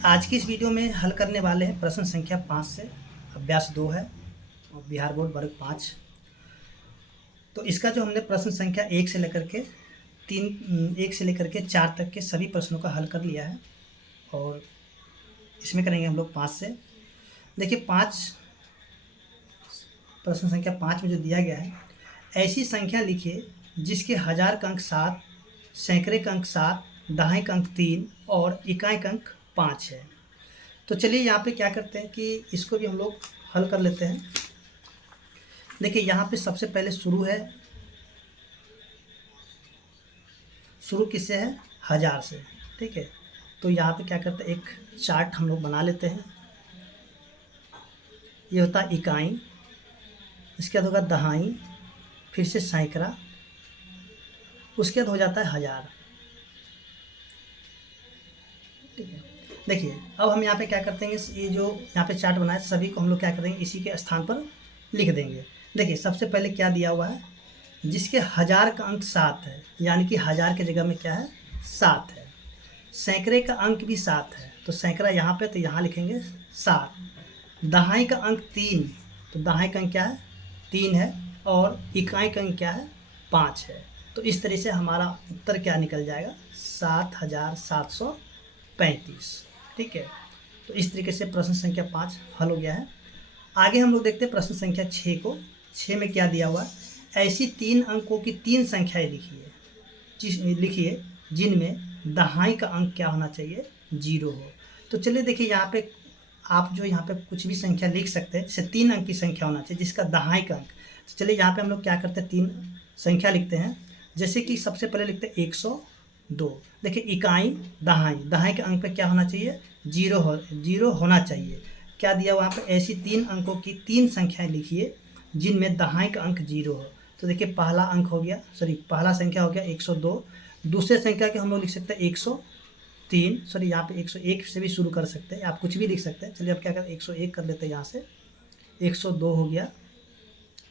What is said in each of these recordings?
आज की इस वीडियो में हल करने वाले हैं प्रश्न संख्या 5 से। अभ्यास 2 है और बिहार बोर्ड वर्ग 5। तो इसका जो हमने प्रश्न संख्या 1 से लेकर के 4 तक के सभी प्रश्नों का हल कर लिया है और इसमें करेंगे हम लोग 5 से। देखिए 5 प्रश्न संख्या 5 में जो दिया गया है, ऐसी संख्या लिखिए जिसके हजार का अंक 7, सैकड़े का अंक 7, दहाई का अंक 3 और इकाई का अंक 5 है। तो चलिए यहाँ पे क्या करते हैं कि इसको भी हम लोग हल कर लेते हैं। देखिए यहाँ पे सबसे पहले शुरू किससे है? हजार से। ठीक है, तो यहाँ पे क्या करते हैं, एक चार्ट हम लोग बना लेते हैं। ये होता है इकाई, इसके बाद होगा दहाई, फिर से सैकड़ा, उसके बाद हो जाता है हजार। ठीक है, देखिए अब हम यहाँ पे क्या करते हैं, ये जो यहाँ पे चार्ट बनाए सभी को हम लोग क्या करेंगे, इसी के स्थान पर लिख देंगे। देखिए सबसे पहले क्या दिया हुआ है, जिसके हजार का अंक 7 है, यानी कि हजार के जगह में क्या है, 7 है। सैकड़े का अंक भी 7 है, तो सैकड़ा यहाँ पे, तो यहाँ लिखेंगे 7। दहाई का अंक 3, तो दहाई का अंक क्या है, 3 है। और इकाई का अंक क्या है, 5 है। तो इस तरह से हमारा उत्तर क्या निकल जाएगा, 7735। ठीक है, तो इस तरीके से प्रश्न संख्या 5 हल हो गया है। आगे हम लोग देखते हैं प्रश्न संख्या 6 को। 6 में क्या दिया हुआ है, ऐसी 3 अंकों की 3 संख्याएं लिखिए जिनमें दहाई का अंक क्या होना चाहिए, 0 हो। तो चलिए देखिए यहाँ पे आप जो यहाँ पे कुछ भी संख्या लिख सकते हैं, जैसे 3 अंक की संख्या होना चाहिए जिसका दहाई का अंक। तो चलिए यहाँ पे हम लोग क्या करते हैं, 3 संख्या लिखते हैं। जैसे कि सबसे पहले लिखते हैं 102। देखिए इकाई दहाई के अंक पे क्या होना चाहिए, 0 होना चाहिए। क्या दिया वहाँ पे, ऐसी 3 अंकों की 3 संख्याएं लिखिए जिनमें दहाई का अंक 0 हो। तो देखिए पहला अंक हो गया, पहला संख्या हो गया 102। दूसरे संख्या के हम लोग लिख सकते हैं 103, यहाँ पे 101 से भी शुरू कर सकते हैं, आप कुछ भी लिख सकते हैं। चलिए अब क्या करें, 101 कर लेते हैं यहाँ से। 102 हो गया,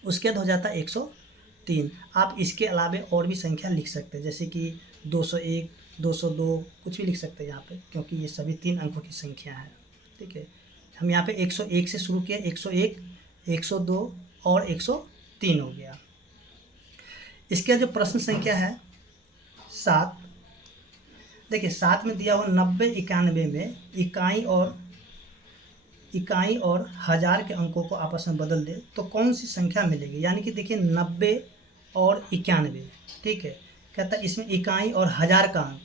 उसके बाद हो जाता है 103। आप इसके अलावे और भी संख्या लिख सकते हैं, जैसे कि 201, 202, कुछ भी लिख सकते हैं यहाँ पे, क्योंकि ये सभी 3 अंकों की संख्या है। ठीक है, हम यहाँ पे 101 से शुरू किया, 101, 102 और 103 हो गया। इसका जो प्रश्न संख्या है 7, देखिए 7 में दिया हुआ 90, 91 में इकाई और हजार के अंकों को आपस में बदल दे तो कौन सी संख्या मिलेगी। यानी कि देखिए 90 और 91। ठीक है, कहता है इसमें इकाई और हजार का अंक,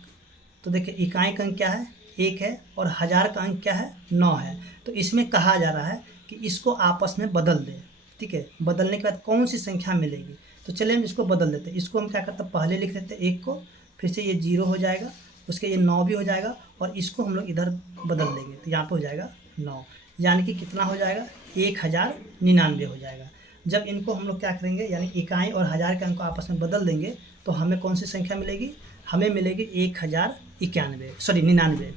तो देखिए इकाई का अंक क्या है, 1 है, और हजार का अंक क्या है, 9 है। तो इसमें कहा जा रहा है कि इसको आपस में बदल दे। ठीक है, बदलने के बाद कौन सी संख्या मिलेगी। तो चलिए हम इसको बदल देते हैं। इसको हम क्या करते हैं, पहले लिख देते हैं 1 को, फिर से ये 0 हो जाएगा, उसके ये 9 भी हो जाएगा, और इसको हम लोग इधर बदल देंगे तो यहाँ पे हो जाएगा 9। यानी कि कितना हो जाएगा, 1099 हो जाएगा। जब इनको हम लोग क्या करेंगे, यानी इकाई और हजार के अंक को आपस में बदल देंगे तो हमें कौन सी संख्या मिलेगी, हमें मिलेगी 1099।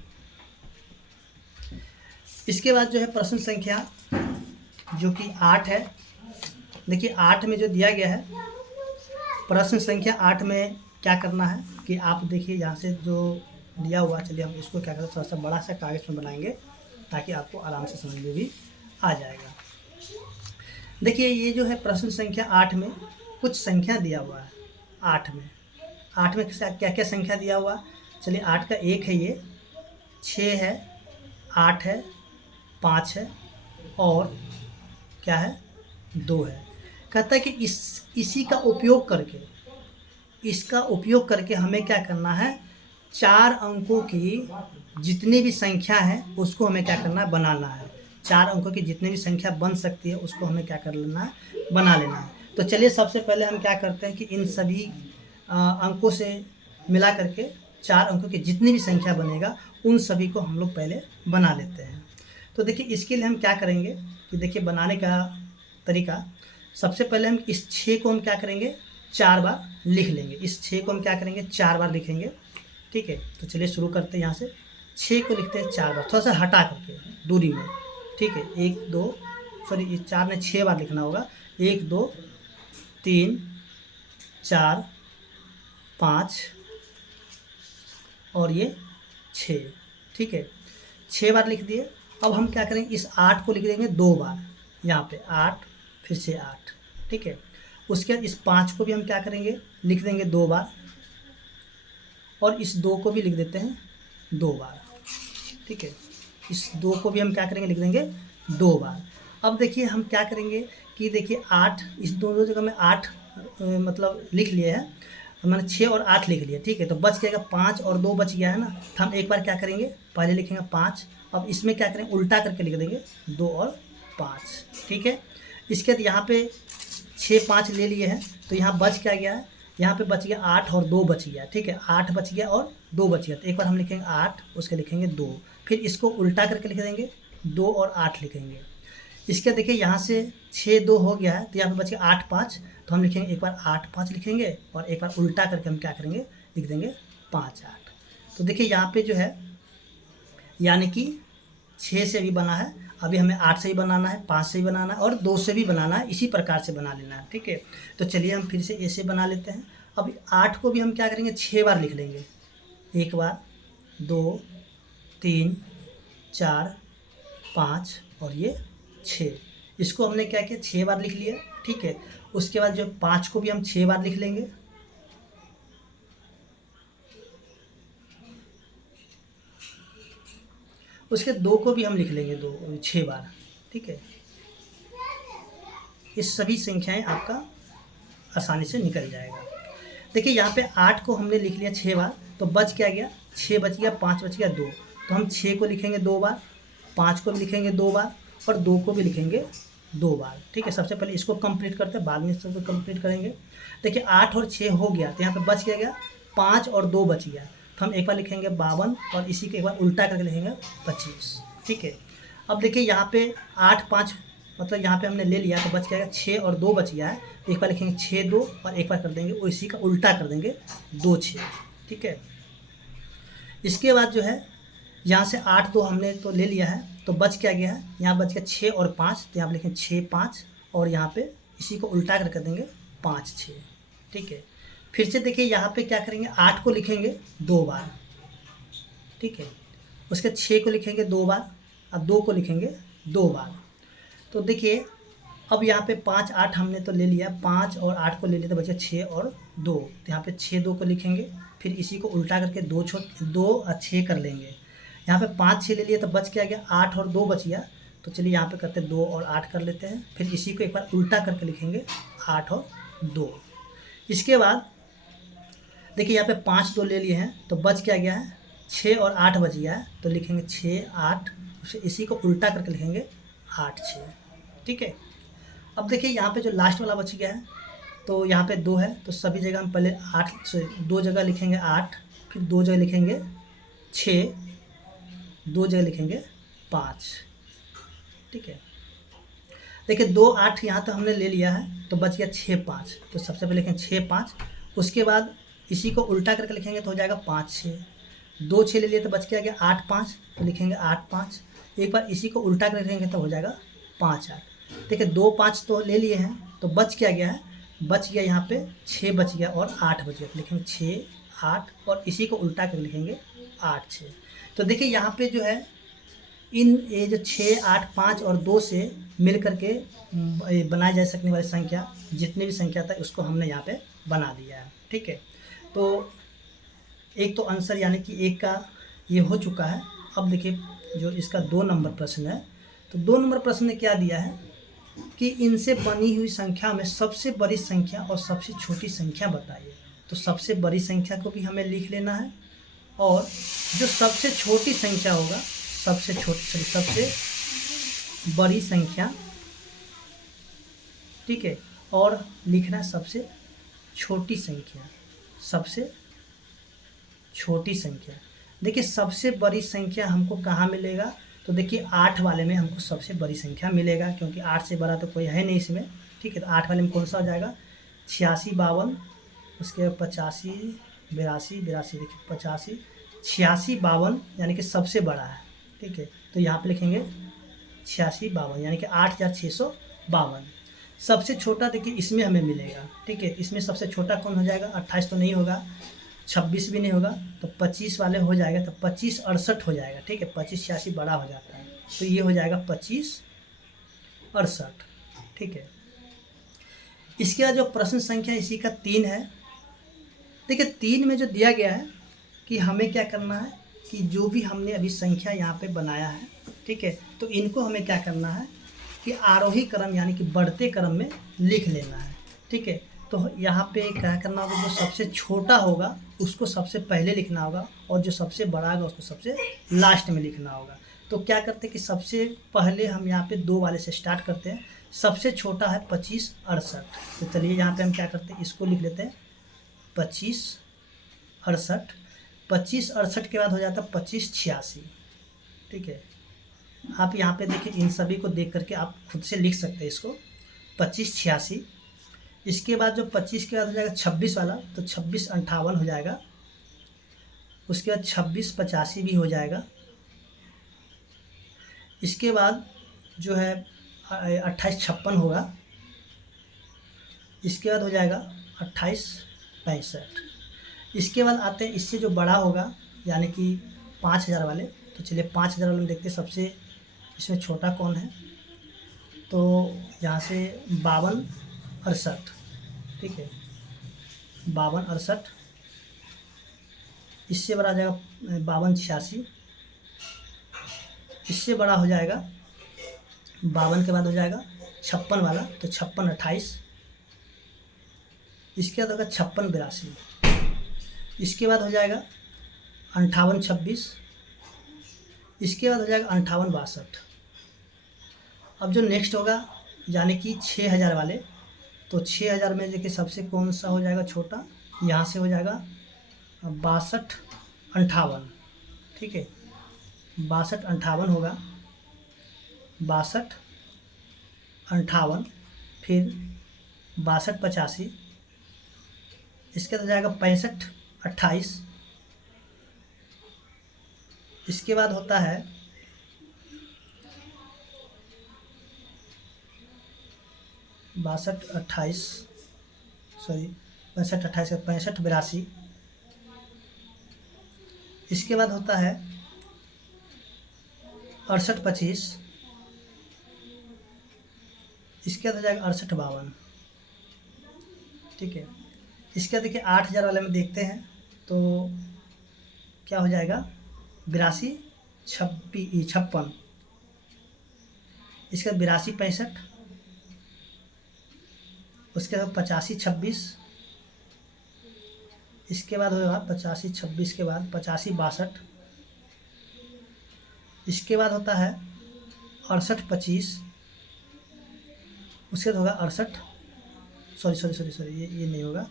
इसके बाद जो है प्रश्न संख्या जो कि 8 है। देखिए 8 में जो दिया गया है, प्रश्न संख्या 8 में क्या करना है कि आप देखिए यहाँ से जो दिया हुआ, चलिए हम इसको क्या करते हैं, थोड़ा सा बड़ा सा कागज़ में बनाएंगे ताकि आपको आराम से समझ में भी आ जाएगा। देखिए ये जो है प्रश्न संख्या 8 में कुछ संख्या दिया हुआ है। 8 में क्या क्या संख्या दिया हुआ, चलिए 8 का 1 है, ये 6 है, 8 है, 5 है और क्या है, 2 है। कहता है कि इसका उपयोग करके हमें क्या करना है, 4 अंकों की जितनी भी संख्या है उसको हमें क्या करना है, बनाना है। 4 अंकों की जितनी भी संख्या बन सकती है उसको हमें क्या कर लेना है, बना लेना है। तो चलिए सबसे पहले हम क्या करते हैं कि इन सभी अंकों से मिला करके 4 अंकों की जितनी भी संख्या बनेगा उन सभी को हम लोग पहले बना लेते हैं। तो देखिए इसके लिए हम क्या करेंगे कि देखिए बनाने का तरीका, सबसे पहले हम इस 6 को हम क्या करेंगे, 4 बार लिख लेंगे। इस 6 को हम क्या करेंगे, 4 बार लिखेंगे। ठीक है, तो चलिए शुरू करते हैं। यहाँ से 6 को लिखते हैं 4 बार, थोड़ा सा हटा करके दूरी में। ठीक है, 1 2 ये 4 में 6 बार लिखना होगा। 1 2 3 4 5 और ये 6। ठीक है, 6 बार लिख दिए। अब हम क्या करेंगे, इस 8 को लिख देंगे 2 बार, यहाँ पे 8 फिर से 8, ठीक है। उसके बाद इस 5 को भी हम क्या करेंगे, लिख देंगे 2 बार, और इस 2 को भी लिख देते हैं 2 बार, ठीक है। इस 2 को भी हम क्या करेंगे, लिख देंगे 2 बार। अब देखिए हम क्या करेंगे कि देखिए 8, इस दोनों जगह में 8 मतलब लिख लिए हैं, मैंने 6 और 8 लिख लिया, ठीक है। तो बच गएगा 5 और 2 बच गया है ना। तो हम एक बार क्या करेंगे, पहले लिखेंगे 5, अब इसमें क्या करेंगे, उल्टा करके लिख देंगे 2 और 5, ठीक है। इसके बाद यहाँ पे 6 5 ले लिए हैं, तो यहाँ बच क्या गया है, यहाँ पे बच गया 8 और 2 बच गया, ठीक है। 8 बच गया और 2 बच गया, तो एक बार हम लिखेंगे 8, उसके लिखेंगे 2, फिर इसको उल्टा करके लिख देंगे 2 और 8 लिखेंगे। इसके देखिए यहाँ से 6 2 हो गया है, तो यहाँ पे बच गया 8 5, तो हम लिखेंगे एक बार 8 5 लिखेंगे, और एक बार उल्टा करके हम क्या करेंगे, लिख देंगे 5 8। तो देखिए यहाँ पे जो है, यानी कि 6 से भी बना है, अभी हमें 8 से भी बनाना है, 5 से भी बनाना है, और 2 से भी बनाना है, इसी प्रकार से बना लेना है, ठीक है। तो चलिए हम फिर से ऐसे बना लेते हैं। अब 8 को भी हम क्या करेंगे, 6 बार लिख लेंगे, 1 बार 2 3 4 5 और ये 6, इसको हमने क्या किया, 6 बार लिख लिया, ठीक है। उसके बाद जो 5 को भी हम 6 बार लिख लेंगे, उसके 2 को भी हम लिख लेंगे 6 बार, ठीक है। ये सभी संख्याएं आपका आसानी से निकल जाएगा। देखिए यहाँ पे 8 को हमने लिख लिया 6 बार, तो बच क्या गया, 6 बच गया, 5 बच गया 2, तो हम 6 को लिखेंगे 2 बार, 5 को भी लिखेंगे 2 बार, और 2 को भी लिखेंगे 2 बार, ठीक है। सबसे पहले इसको कंप्लीट करते हैं, बाद में इसको कंप्लीट करेंगे। देखिए 8 और 6 हो गया, तो यहाँ पे बच क्या गया, 5 और 2 बच गया, तो हम एक बार लिखेंगे 52, और इसी के एक बार उल्टा करके लिखेंगे 25, ठीक है। अब देखिए यहाँ पे 8 5 मतलब यहाँ पे हमने ले लिया, तो बच क्या गया, 6 और 2 बच गया है, तो एक बार लिखेंगे 6 2, और एक बार कर देंगे और इसी का उल्टा कर देंगे 2 6, ठीक है। इसके बाद जो है, यहाँ से 8 2 हमने तो ले लिया है, तो बच क्या गया है, यहाँ बच गया 6 और 5, तो यहाँ पे लिखेंगे 6 5, और यहाँ पे इसी को उल्टा कर देंगे 5 6, ठीक है। फिर से देखिए यहाँ पे क्या करेंगे, 8 को लिखेंगे 2 बार, ठीक है। उसके 6 को लिखेंगे 2 बार, अब 2 को लिखेंगे 2 बार। तो देखिए अब यहाँ पे 5 8 हमने तो ले लिया, 5 और 8 को ले लिया, तो बचा 6 और 2, तो यहाँ पे 6 2 को लिखेंगे, फिर इसी को उल्टा करके 2 और 6 कर लेंगे। यहाँ पे 5 6 ले लिया, तो बच क्या गया, 8 और 2 बच गया, तो चलिए यहाँ पे करते 2 और 8 कर लेते हैं, फिर इसी को एक बार उल्टा करके लिखेंगे 8 और 2। इसके बाद देखिए यहाँ पे 5 2 ले लिए हैं, तो बच क्या गया है, 6 और 8 बच गया है, तो लिखेंगे 6 8, इसी को उल्टा करके लिखेंगे 8 6, ठीक है। अब देखिए यहाँ पे जो लास्ट वाला बच गया है, तो यहाँ पे 2 है, तो सभी जगह हम पहले 2 जगह लिखेंगे 8, फिर 2 जगह लिखेंगे 6, 2 जगह लिखेंगे 5, ठीक है। देखिए 2 8 यहाँ तक हमने ले लिया है, तो बच गया 6 5, तो सबसे पहले लिखेंगे 6 5, उसके बाद इसी को उल्टा करके लिखेंगे, तो हो जाएगा 5 6, 2 6 ले लिए, तो बच गया 8 5, तो लिखेंगे 8 5, एक बार इसी को उल्टा कर लिखेंगे, तो हो जाएगा 5 8। देखिए 2 5 तो ले लिए हैं, तो बच क्या गया है, बच गया यहाँ पे 6 बच गया और 8 बच गया, तो लिखेंगे 6 8, और इसी को उल्टा कर लिखेंगे 8 6। तो देखिए यहाँ पे जो है, ये जो 6 8 5 और 2 से मिल करके बनाई जा सकने वाली संख्या, जितनी भी संख्या था उसको हमने यहाँ पे बना दिया है, ठीक है। तो एक तो आंसर यानी कि 1 का ये हो चुका है। अब देखिए जो इसका 2 नंबर प्रश्न है, तो 2 नंबर प्रश्न ने क्या दिया है कि इनसे बनी हुई संख्या में सबसे बड़ी संख्या और सबसे छोटी संख्या बताइए। तो सबसे बड़ी संख्या को भी हमें लिख लेना है, और जो सबसे छोटी संख्या होगा, सबसे बड़ी संख्या, ठीक है, और लिखना सबसे छोटी संख्या, सबसे छोटी संख्या। देखिए सबसे बड़ी संख्या हमको कहाँ मिलेगा, तो देखिए 8 वाले में हमको सबसे बड़ी संख्या मिलेगा, क्योंकि 8 से बड़ा तो कोई है नहीं इसमें, ठीक है। तो 8 वाले में कौन सा हो जाएगा, 86 52, उसके 85 82 82, देखिए 85 86 52, यानी कि सबसे बड़ा है, ठीक है। तो यहाँ पे लिखेंगे 86 52, यानी कि 8652। सबसे छोटा देखिए इसमें हमें मिलेगा, ठीक है। इसमें सबसे छोटा कौन हो जाएगा, 28 तो नहीं होगा, 26 भी नहीं होगा, तो 25 वाले हो जाएगा, तो 25 68 हो जाएगा। ठीक है, 25 86 बड़ा हो जाता है, तो ये हो जाएगा 25 68। ठीक है, इसके बाद जो प्रश्न संख्या इसी का 3 है। देखिए 3 में जो दिया गया है कि हमें क्या करना है कि जो भी हमने अभी संख्या यहाँ पे बनाया है, ठीक है, तो इनको हमें क्या करना है कि आरोही क्रम यानी कि बढ़ते क्रम में लिख लेना है। ठीक है, तो यहाँ पे क्या करना होगा, जो सबसे छोटा होगा उसको सबसे पहले लिखना होगा और जो सबसे बड़ा होगा उसको सबसे लास्ट में लिखना होगा। तो क्या करते हैं कि सबसे पहले हम यहाँ पे 2 वाले से स्टार्ट करते हैं। सबसे छोटा है 25 68। तो चलिए यहाँ पे हम क्या करते हैं, इसको लिख लेते हैं 25 68। 25 68 के बाद हो जाता है 25 86। ठीक है, आप यहाँ पे देखिए, इन सभी को देख करके आप खुद से लिख सकते हैं इसको 25 86। इसके बाद जो 25 के बाद हो जाएगा 26 वाला, तो 26 58 हो जाएगा। उसके बाद 26 85 भी हो जाएगा। इसके बाद जो है 28 56 होगा। इसके बाद हो जाएगा 28 65। इसके बाद आते हैं इससे जो बड़ा होगा यानी कि 5000 वाले। तो चलिए 5000 वाले में देखते हैं सबसे इसमें छोटा कौन है। तो यहाँ से 52 68। ठीक है, 52 68। इससे बड़ा आ जाएगा 52 86। इससे बड़ा हो जाएगा 52 के बाद हो जाएगा 56 वाला, तो 56 28। इसके बाद होगा 56 82। इसके बाद हो जाएगा 58 26। इसके बाद हो जाएगा 58 62। अब जो नेक्स्ट होगा यानी कि 6000 वाले, तो 6000 में देखिए सबसे कौन सा हो जाएगा छोटा, यहाँ से हो जाएगा 62 58। ठीक है, 62 58 होगा, 62 58, फिर 62 85। इसके बाद हो जाएगा 65 28। इसके बाद होता है 62 28, सॉरी 65 28 65 82। इसके बाद होता है 68 25। इसके बाद हो जाएगा 68 52। ठीक है, इसके बाद देखिए 8000 वाले में देखते हैं, तो क्या हो जाएगा 82 56। इसके बाद 82 65। उसके बाद 85 26। इसके बाद होगा 85 26 के बाद 85 62। इसके बाद होता है 68 25। उसके बाद होगा 68, सॉरी ये नहीं होगा,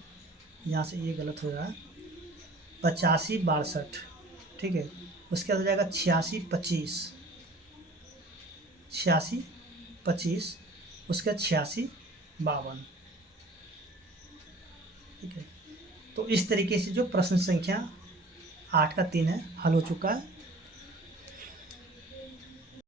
यहाँ से ये गलत हो रहा है, 85 62। ठीक है, उसके बाद हो जाएगा 86 25। 86 25। उसके बाद 86 52। ठीक है, तो इस तरीके से जो प्रश्न संख्या 8 का 3 है हल हो चुका है।